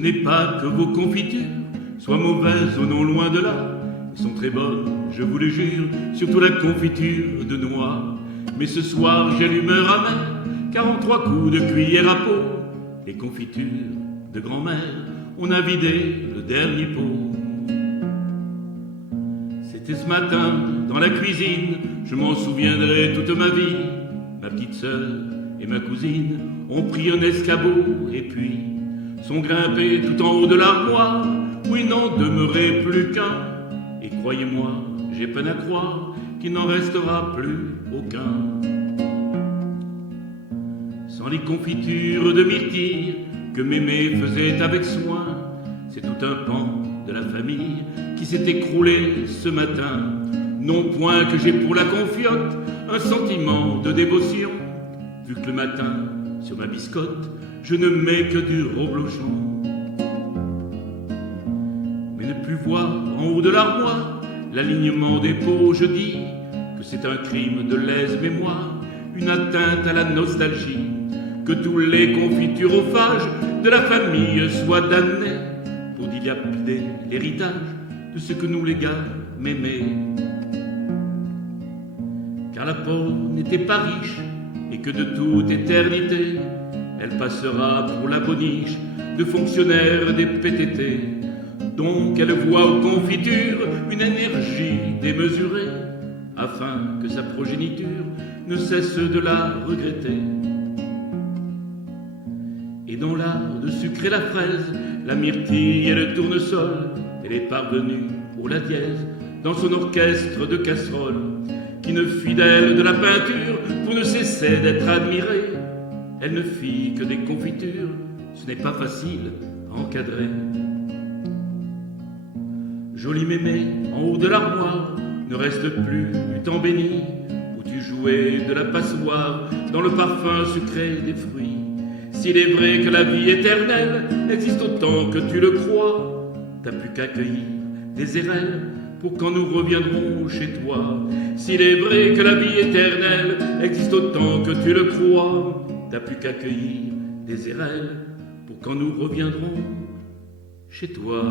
n'est pas que vos confitures soient mauvaises ou non, loin de là. Elles sont très bonnes, je vous le jure, surtout la confiture de noix. Mais ce soir j'ai l'humeur amère, car en 3 coups de cuillère à peau, les confitures de grand-mère, on a vidé le dernier pot. C'était ce matin, dans la cuisine, je m'en souviendrai toute ma vie. Ma petite sœur et ma cousine ont pris un escabeau et puis sont grimpés tout en haut de l'armoire, où il n'en demeurait plus qu'un. Et croyez-moi, j'ai peine à croire qu'il n'en restera plus aucun. Sans les confitures de myrtille que mémé faisait avec soin, c'est tout un pan de la famille qui s'est écroulé ce matin. Non point que j'ai pour la confiote un sentiment de dévotion, vu que le matin, sur ma biscotte, je ne mets que du reblochon. Mais ne plus voir en haut de l'armoire l'alignement des pots, je dis que c'est un crime de lèse-mémoire, une atteinte à la nostalgie, que tous les confiturophages de la famille soient damnés pour dilapider l'héritage de ce que nous les gars m'aimaient. Car la pauvre n'était pas riche et que de toute éternité elle passera pour la boniche de fonctionnaire des PTT. Donc elle voit aux confitures une énergie démesurée, afin que sa progéniture ne cesse de la regretter. Et dans l'art de sucrer la fraise, la myrtille et le tournesol, elle est parvenue au la dièse dans son orchestre de casseroles, qui ne fit d'elle de la peinture pour ne cesser d'être admirée. Elle ne fit que des confitures, ce n'est pas facile à encadrer. Jolie mémé, en haut de l'armoire, ne reste plus du temps béni où tu jouais de la passoire dans le parfum sucré des fruits. S'il est vrai que la vie éternelle existe autant que tu le crois, t'as plus qu'à cueillir des érelles pour quand nous reviendrons chez toi. S'il est vrai que la vie éternelle existe autant que tu le crois, t'as plus qu'à cueillir des érelles pour quand nous reviendrons chez toi.